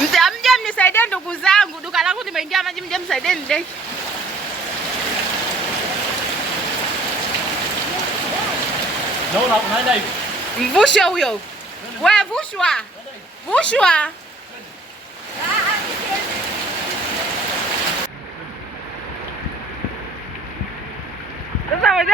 Mje mnisaidie ndugu zangu. Duka langu limeingia maji, mje msaidie ndeki. Naona unaenda hivi. Mvushe huyo. Wewe vushwa. Vushwa. Sasa wewe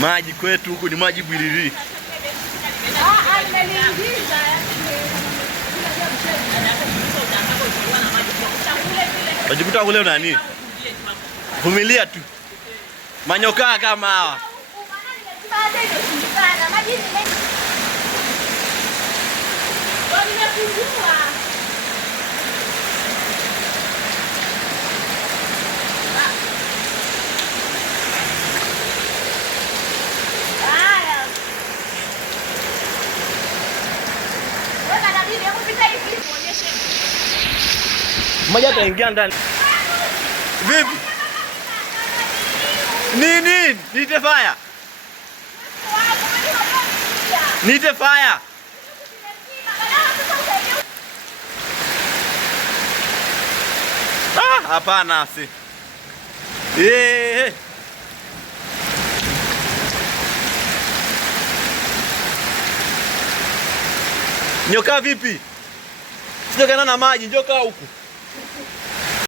maji kwetu huku ni maji bwilili. Wajikuta kule nani? Vumilia tu. Manyoka kama hawa. Mmoja ataingia ndani. Vipi? Nini? Niite fire. Niite fire. Hapana si. Nyoka vipi? Sijokana na maji, njoka huku.